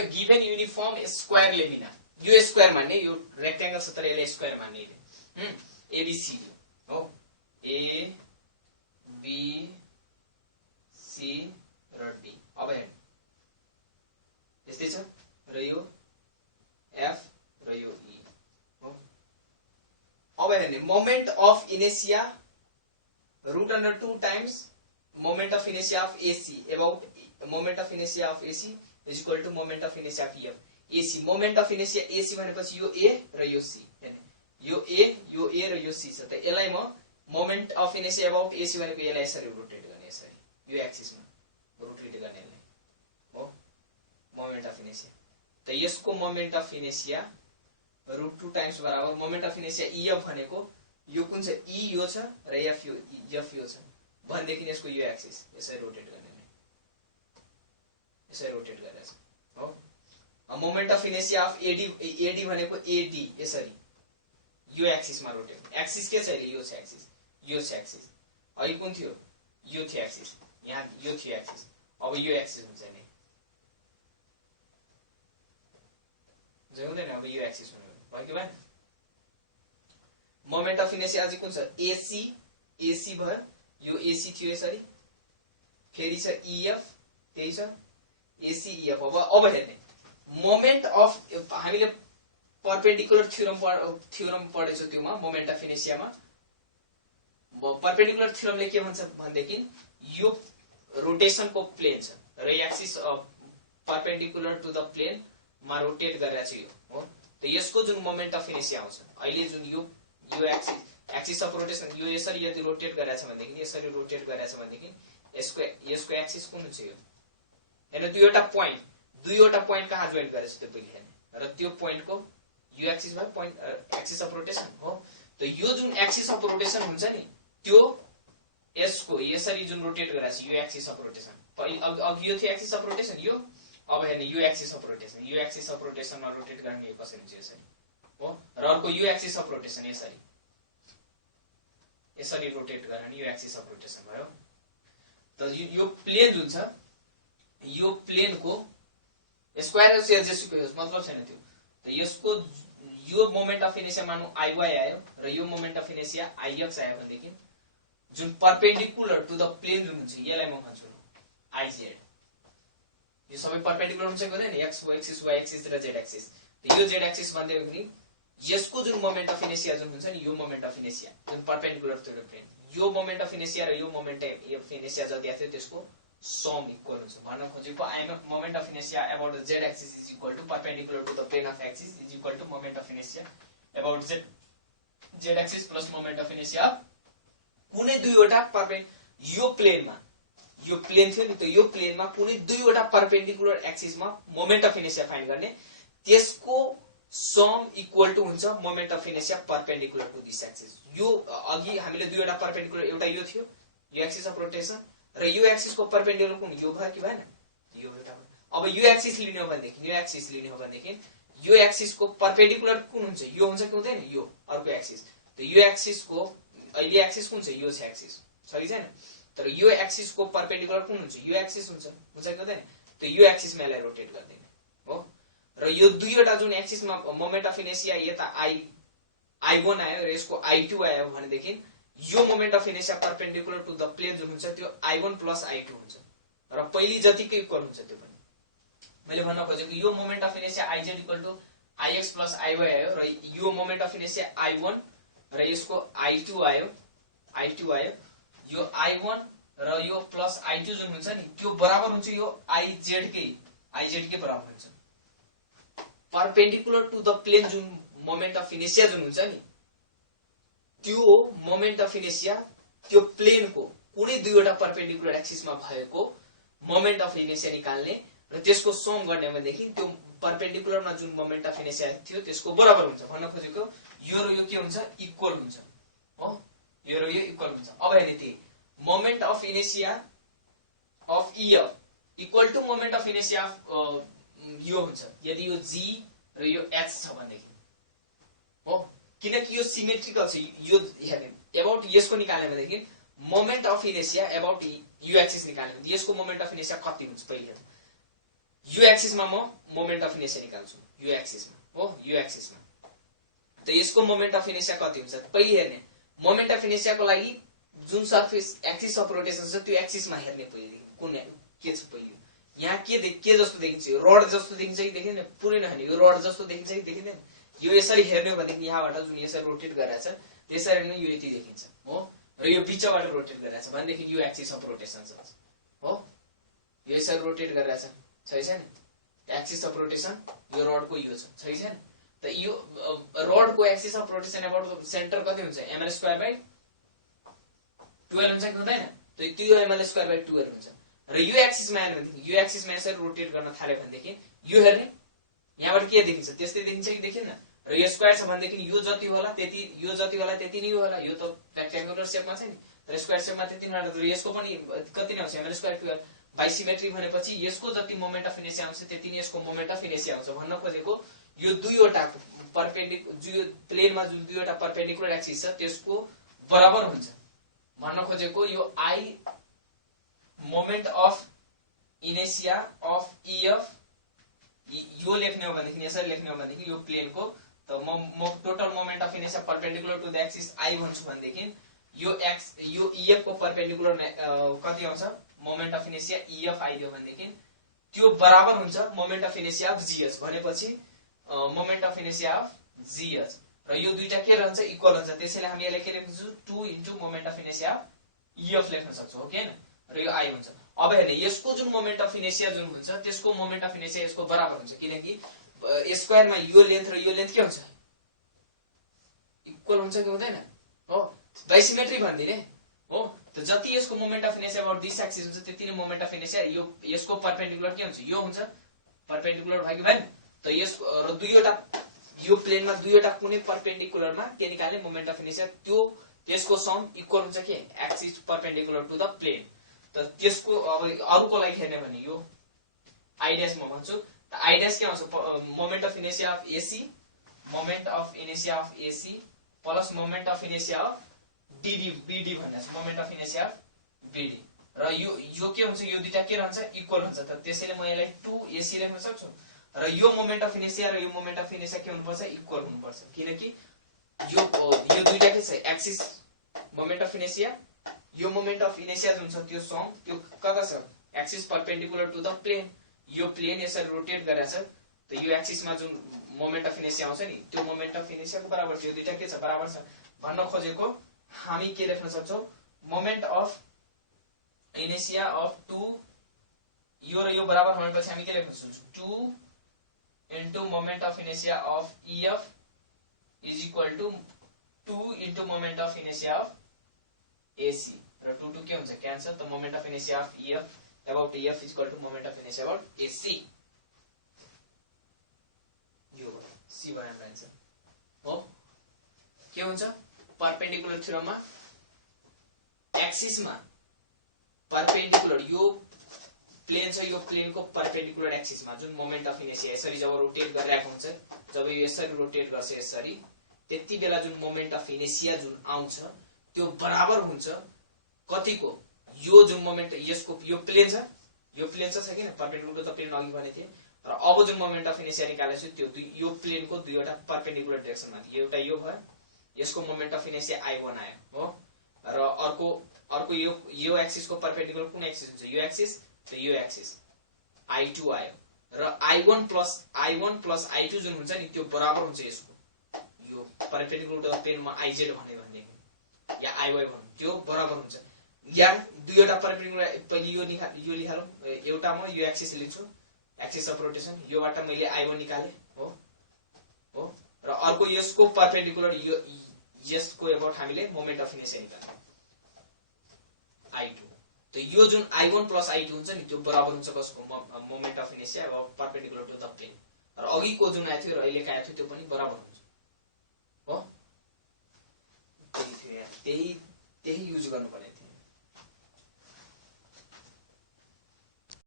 The given uniform square lamina यो square मान्ने यो रेक्टेंगल छ तर यसले स्क्वायर मान्ने एबीसी हो ए बी सी र डी अब हेर्नु यस्तै छ र यो एफ र यो ई हो अब हेर्ने moment of inertia root under 2 times moment of inertia of AC about moment of inertia of AC is equal to moment of inertia of EF. AC moment of inertia AC भनेपछि यो A र यो C हैन यो A र यो C छ त यसलाई म moment of inertia about AC भनेको यसलाई यसरी रोटेट गर्ने यसरी यो एक्सिसमा रोटेट गर्ने यसलाई हो moment of inertia त यसको moment of inertia root 2 times बराबर moment of inertia EF भनेको यो कुन छ E यो छ र F यो छ भनेदेखि यसको यो एक्सिस यसरी रोटेट गर्ने यसरी रोटेट गरेछ हो moment of inertia of AD भनेको एडी यसरी यो एक्सिसमा रोटेट एक्सिस के छ यो छ एक्सिस अहिले कुन थियो यो थियो एक्सिस यहाँ यो थियो एक्सिस अब यो एक्सिस हुन्छ नि हुँदैन अब यो एक्सिस भयो कि भएन मोमेन्ट अफ इनेर्शिया चाहिँ कुन छ एसी भयो यो एसी थियो यसरी फेरि छ ईएफ त्यही छ एसी ईएफ अब हेर्ने मोमेन्ट अफ हामीले परपेन्डिकुलर थ्योरम पढेछौं त्योमा मोमेन्ट अफ इनेर्शियामा परपेन्डिकुलर थ्योरमले के भन्छ भन्देखि यो रोटेसनको प्लेन छ र axis perpendicular to the plane मा रोटेट गरिरहेछ यो हो त यसको जुन मोमेन्ट अफ इनेर्शिया आउँछ अहिले जुन यो एक्सिस अफ रोटेसन यो यसरी यदि रोटेट गरिरहेछ भनेदेखि यसरी रोटेट गरिरहेछ भनेदेखि यसको एक्सिस कुन हुन्छ यो हैन दुईवटा प्वाइन्ट कहाँ जोइन गरेछ त्यो पहिले हेर्ने र त्यो प्वाइन्टको यो एक्सिस भयो प्वाइन्ट एक्सिस अफ रोटेसन हो त यो जुन एक्सिस अफ रोटेसन हुन्छ नि त्यो यसको यसरी जुन रोटेट गरिरहेछ यो एक्सिस अफ रोटेसन अघि यो थियो एक्सिस अफ रोटेसन यो अब हेर्ने यो एक्सिस अफ रोटेसनमा रोटेट गर्ने कसरी हुन्छ यसरी हो र अर्को यो एक्सिस अफ रोटेसन यसरी रोटेट गर्ने यो एक्सिस अफ रोटेसन भयो त यो प्लेन जुन छ यो प्लेनको स्क्वायर से जेसुकै होस् मतलब छैन त्यो त यसको यो मोमेन्ट अफ इनेर्शिया मानु आईवाई आयो र यो मोमेन्ट अफ इनेर्शिया आईएक्स आयो भनेदेखि जुन परपेन्डिकुलर टु द प्लेन जुन हुन्छ यसलाई म भन्छु आईजेड यो सबै परपेन्डिकुलर हुन्छ कि हुँदैन एक्स एक्सिस वाई एक्सिस र जेड एक्सिस त यो जेड एक्सिस भन्दैखेरि यसको जुन मोमेन्ट अफ इनेर्शिया जुन हुन्छ नि यो मोमेन्ट अफ इनेर्शिया जुन परपेन्डिकुलर टु द प्लेन यो मोमेन्ट अफ इनेर्शिया र यो मोमेन्ट अफ इनेर्शिया जति आथ्यो त्यसको सम इक्वल हुन्छ भन्न खोजेको I am moment of inertia about the z axis is equal to perpendicular to the plane of axis is equal to moment of inertia about z axis plus moment of inertia कुनै दुईवटा यो plain थियो नि त यो प्लेनमा कुनै दुईवटा परपेन्डिकुलर एक्सिसमा मोमेन्ट अफ इनेर्शिया फाइन्ड गर्ने त्यसको सम इक्वल टु हुन्छ moment of inertia perpendicular to this axis यो अघि हामीले दुईवटा परपेन्डिकुलर एउटा यो थियो यो एक्सिस अफ रोटेसन र यो एक्सिसको परपेन्डिकुलर कुन यो भयो कि भएन यो एउटा अब यो एक्सिस लिने हो भनेदेखि यो एक्सिसको परपेन्डिकुलर कुन हुन्छ यो हुन्छ कि हुँदैन यो अर्को एक्सिस त यो एक्सिसको अहिले एक्सिस कुन छ यो छ एक्सिस छ कि छैन तर यो एक्सिसको परपेन्डिकुलर कुन हुन्छ यो एक्सिस हुन्छ कि हुँदैन त यो एक्सिसमा यसलाई रोटेट गर्दैन हो र यो दुईवटा जुन एक्सिसमा मोमेन्ट अफ इनेर्शिया यता I1 आयो र यसको I2 आयो भनेदेखि यो moment of inertia perpendicular to the plane जुन हुन्छ त्यो I1 प्लस I2 हुन्छ र पहिले जतिकै इक्वल हुन्छ त्यो पनि मैले भन्न खोजेको यो moment of inertia IZ equal to IX plus IY आयो र यो मोमेन्ट अफ इनेर्शिया I1 र यसको I2 आयो यो I1 र यो प्लस I2 जुन हुन्छ नि त्यो बराबर हुन्छ यो IZ कै बराबर हुन्छ परपेन्डिकुलर टु द प्लेन जुन मोमेन्ट अफ इनेर्शिया जुन हुन्छ नि त्यो मोमेन्ट अफ इनेर्शिया त्यो प्लेनको कुनै दुईवटा परपेन्डिकुलर एक्सिसमा भएको मोमेन्ट अफ इनेर्शिया निकाल्ने र त्यसको सम गर्ने भनेदेखि त्यो परपेन्डिकुलरमा जुन मोमेन्ट अफ इनेर्शिया थियो त्यसको बराबर हुन्छ भन्न खोजेको यो र यो के हुन्छ इक्वल हुन्छ हो यो र यो इक्वल हुन्छ अब हेर्ने थिए moment of inertia of EF equal to moment of inertia of यो हुन्छ यदि यो G र यो H छ भनेदेखि हो किनकि यो सिमेट्रिकल छ यो हेर्ने अबाउट यसको निकाल्ने भनेदेखि मोमेन्ट अफ इनेर्शिया अबाउट यो एक्सिस निकाल्ने यसको मोमेन्ट अफ इनेर्शिया कति हुन्छ पहिले यो एक्सिसमा म मोमेन्ट अफ इनेर्सिया निकाल्छु यो एक्सिसमा हो यो एक्सिसमा त यसको मोमेन्ट अफ इनेर्सिया कति हुन्छ पहिले हेर्ने मोमेन्ट अफ इनेर्सियाको लागि जुन सर्फेस एक्सिस अफ रोटेसन छ त्यो एक्सिसमा हेर्ने पहिले कुन के छ पहिले यहाँ के जस्तो देखिन्छ यो रड जस्तो देखिन्छ कि देखिँदैन पुरै नहाने यो रड जस्तो देखिन्छ कि देखिँदैन यो यसरी हेर्ने भनेदेखि यहाँबाट जुन यसरी रोटेट गरिरहेछ त्यसरी नै यो यति देखिन्छ हो र यो बिचबाट रोटेट गरिरहेछ भनेदेखि यो एक्सिस अफ रोटेसन छ हो यो यसरी रोटेट गरिरहेछ छैन एक्सिस अफ रोटेसन यो रडको यो छैन त यो रडको axis of rotation about centre कति हुन्छ ml²/12 हुन्छ कि हुँदैन त त्यो ml²/12 हुन्छ र यो एक्सिसमा हेर्ने भनेदेखि यो एक्सिसमा यसरी रोटेट गर्न थाल्यो भनेदेखि यो हेर्ने यहाँबाट के देखिन्छ त्यस्तै देखिन्छ कि देखिन्न र यो स्क्वायर छ भनेदेखि यो जति होला त्यति नै होला यो त रेक्ट्याङ्गुलर शेपमा छ नि तर स्क्वायर शेपमा त्यति नै होला यसको पनि कति नै आउँछ ml²/12 बाइसिमेट्री भनेपछि यसको जति मोमेन्ट अफ इनेर्सिया आउँछ त्यति नै यसको मोमेन्ट अफ इनेर्सिया आउँछ भन्न खोजेको यो दुईवटा परपेन्डिकुलर प्लेनमा जुन दुईवटा परपेन्डिकुलर एक्सिस छ त्यसको बराबर हुन्छ भन्न खोजेको यो I moment of inertia of EF यो लेख्ने हो भनेदेखि यसरी लेख्ने हो भनेदेखि यो प्लेनको त म total moment of inertia perpendicular to the axis I भन्छु भनेदेखि यो EF को परपेन्डिकुलर कति आउँछ मोमेन्ट अफ इनेर्सिया EF आइदियो भनेदेखि त्यो बराबर हुन्छ moment of inertia of GH भनेपछि moment of inertia of GH र यो दुईटा के रहन्छ इक्वल हुन्छ त्यसैले हामी यसलाई के लेख्न सक्छौँ 2 into moment of inertia of EF लेख्न सक्छौँ हो कि हैन र यो आई हुन्छ अब हेर्ने यसको जुन मोमेन्ट अफ इनेर्सिया जुन हुन्छ त्यसको मोमेन्ट अफ इनेर्सिया यसको बराबर हुन्छ किनकि स्क्वायरमा यो लेन्थ र यो लेन्थ के हुन्छ इक्वल हुन्छ कि हुँदैन हो बाइसिमेट्री भन्दिने हो त जति यसको moment of inertia about this axis हुन्छ त्यति नै मोमेन्ट अफ इनेर्सिया यो यसको परपेन्डिकुलर के हुन्छ यो हुन्छ परपेन्डिकुलर भयो कि भएन त यसको र दुईवटा यो प्लेनमा दुईवटा कुनै परपेन्डिकुलरमा के निकाल्ने मोमेन्ट अफ इनेर्सिया त्यो त्यसको सम इक्वल हुन्छ के axis perpendicular to the plane त त्यसको अब अरुको लागि हेर्ने भने यो आई ड्याश म भन्छु त आई ड्याश के आउँछ moment of inertia of AC moment of inertia of AC plus moment of inertia of BD भन्ने छ moment of inertia of BD र यो के हुन्छ यो दुईटा के रहन्छ इक्वल हुन्छ त त्यसैले म यसलाई 2AC लेख्न सक्छु र यो मोमेन्ट अफ इनेर्सिया र यो मोमेन्ट अफ इनेर्सिया के हुनुपर्छ इक्वल हुनुपर्छ किनकि यो दुईटा के छ एक्सिस मोमेन्ट अफ इनेर्सिया यो मोमेन्ट अफ इनेर्सिया जुन छ त्यो सम त्यो कता छ axis perpendicular to the plane यो प्लेन यसरी रोटेट गरेछ त यो एक्सिसमा जुन मोमेन्ट अफ इनेर्सिया आउँछ नि त्यो मोमेन्ट अफ इनेर्सियाको बराबर छ यो दुईटा के छ बराबर छ भन्न खोजेको हामी के लेख्न सक्छौं मोमेन्ट अफ इनेर्सिया अफ 2 यो र यो बराबर भनेपछि हामी के लेख्न सक्छौं 2 into moment of inertia of EF is equal to 2 into moment of inertia of AC र 2 के हुन्छ क्यान्सल त moment of inertia of EF about EF is equal to moment of inertia about AC यो C बनाएर आइन्छ हो के हुन्छ परपेन्डिकुलर थ्योरममा एक्सिसमा परपेन्डिकुलर यो प्लेन छ यो प्लेनको परपेन्डिकुलर एक्सिसमा जुन मोमेन्ट अफ इनेर्सिया यसरी जब रोटेट गरिरहेको हुन्छ जब यो यसरी रोटेट गर्छ यसरी त्यति बेला जुन मोमेन्ट अफ इनेर्सिया जुन आउँछ त्यो बराबर हुन्छ कतिको यो जुन मोमेन्ट यसको यो प्लेन छ किन परपेन्डिकुलर त प्लेन अघि भने थिए र अब जुन मोमेन्ट अफ इनेर्सिया निकालेको छु त्यो यो प्लेनको दुईवटा परपेन्डिकुलर डाइरेक्सनमा थियो एउटा यो भयो यसको मोमेन्ट अफ इनेर्सिया I1 आयो हो र अर्को यो एक्सिसको परपेन्डिकुलर कुन एक्सिस हुन्छ यो एक्सिस त यो एक्सिस I2 आयो र I1 प्लस I2 जुन हुन्छ नि त्यो बराबर हुन्छ यसको यो परपेन्डिकुलर टु द प्लेनमा IZ भन्ने भनेको या IY भन्नु त्यो बराबर हुन्छ या दुईवटा परपेन्डिकुलर पहिले यो निकालौं एउटा म यो एक्सिस लिन्छु एक्सिस अफ रोटेसन योबाट मैले I1 निकाले हो र अर्को यसको परपेन्डिकुलर यसको अबाउट हामीले मोमेन्ट अफ इनेर्सिया निकाल्यौं I2 त यो जुन I1 प्लस I2 हुन्छ नि त्यो बराबर हुन्छ कसको मोमेन्ट अफ इनेर्सिया अब परपेन्डिकुलर टु द प्लेन र अघिको जुन आएको थियो र अहिलेको आएको थियो त्यो पनि बराबर हुन्छ हो त्यही युज गर्नुपर्ने